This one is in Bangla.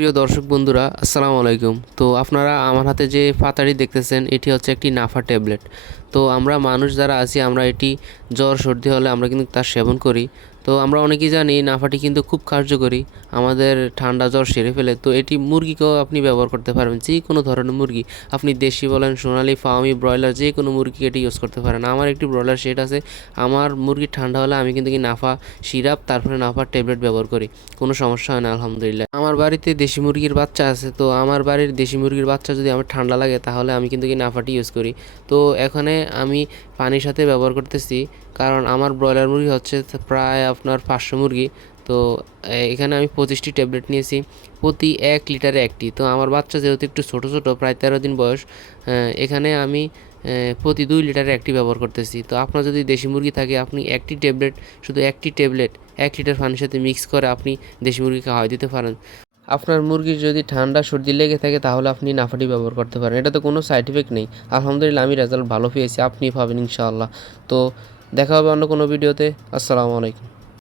প্রিয় দর্শক বন্ধুরা, আসসালামু আলাইকুম। তো আপনারা আমার হাতে যে পাতাটি দেখতেছেন, এটি হচ্ছে একটি নাফা ট্যাবলেট। তো আমরা মানুষ যারা আছি, আমরা এটি জ্বর, সর্দি হলে আমরা কিন্তু তার সেবন করি। তো আমরা অনেকেই জানি নাফাটি কিন্তু খুব কার্যকরী, আমাদের ঠান্ডা জ্বর সেরে ফেলে। তো এটি মুরগিকেও আপনি ব্যবহার করতে পারবেন, যে কোনো ধরনের মুরগি। আপনি দেশি বলেন, সোনালি, ফার্মি, ব্রয়লার, যে কোনো মুরগি এটি ইউজ করতে পারেন। আমার একটি ব্রয়লার সেট আছে, আমার মুরগি ঠান্ডা হলে আমি কিন্তু কি নাফা সিরাপ, তারপরে নাফার ট্যাবলেট ব্যবহার করি। কোনো সমস্যা হয় না, আলহামদুলিল্লাহ। আমার বাড়িতে দেশি মুরগির বাচ্চা আছে, তো আমার বাড়ির দেশি মুরগির বাচ্চা যদি আমার ঠান্ডা লাগে, তাহলে আমি কিন্তু কি নাফাটি ইউজ করি। তো এখানে আমি পানির সাথে ব্যবহার করতেছি, কারণ আমার ব্রয়লার মুরগি হচ্ছে প্রায় আপনার পাঁচশো মুরগি। তো এখানে আমি পঁচিশটি ট্যাবলেট নিয়েছি, প্রতি এক লিটারে একটি। তো, আমার বাচ্চা যেহেতু একটু ছোটো ছোটো, প্রায় তেরো দিন বয়স এখানে আমি প্রতি দুই লিটারে একটি ব্যবহার করতেছি। তো, আপনার যদি দেশি মুরগি থাকে, আপনি একটি ট্যাবলেট, শুধু একটি ট্যাবলেট, এক লিটার পানির সাথে মিক্স করে আপনি দেশি মুরগিকে খাওয়াই দিতে পারেন। আপনার মুরগির যদি ঠান্ডা, সর্দি লেগে থাকে, তাহলে আপনি নাফাটি ব্যবহার করতে পারেন। এটা তো কোনো সাইড এফেক্ট নেই। আলহামদুলিল্লাহ, আমি রেজাল্ট ভালো পেয়েছি আপনি পাবেন ইনশাআল্লাহ। তো দেখা হবে অন্য কোনো ভিডিওতে আসসালামু আলাইকুম।